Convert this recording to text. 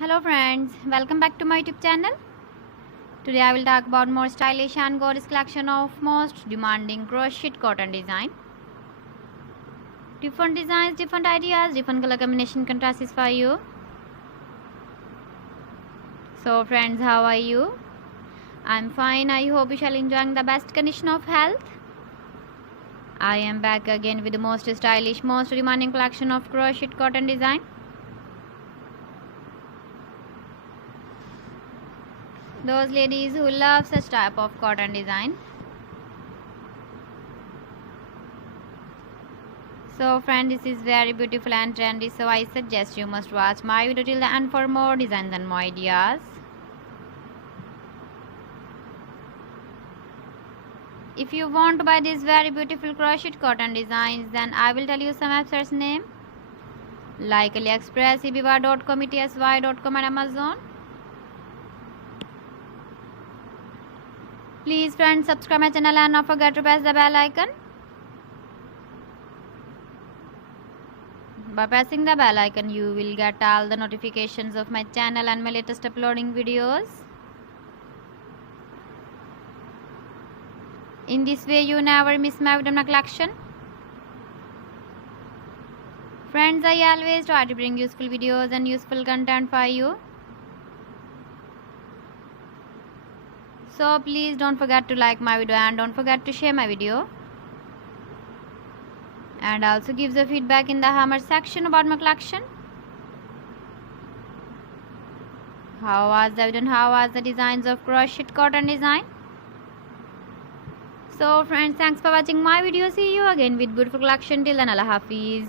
Hello friends, welcome back to my YouTube channel. Today I will talk about more stylish and gorgeous collection of most demanding crochet cotton design. Different designs, different ideas, different color combination can satisfy you. So friends, how are you? I'm fine. I hope you shall enjoying the best condition of health. I am back again with the most stylish, most demanding collection of crochet cotton design. Those ladies who love such type of cotton design. So friend, this is very beautiful and trendy, so I suggest you must watch my video till the end for more designs and more ideas. If you want to buy these very beautiful crochet cotton designs, then I will tell you some websites name like AliExpress, ebiva.com, etsy.com and Amazon. Please friends, subscribe my channel and not forget to press the bell icon. By pressing the bell icon, you will get all the notifications of my channel and my latest uploading videos. In this way, you never miss my video collection. Friends, I always try to bring useful videos and useful content for you. So please don't forget to like my video and don't forget to share my video. And also give the feedback in the comment section about my collection. How was the video and how was the designs of crochet cotton design? So friends, thanks for watching my video. See you again with beautiful collection. Till then, Allah Hafiz.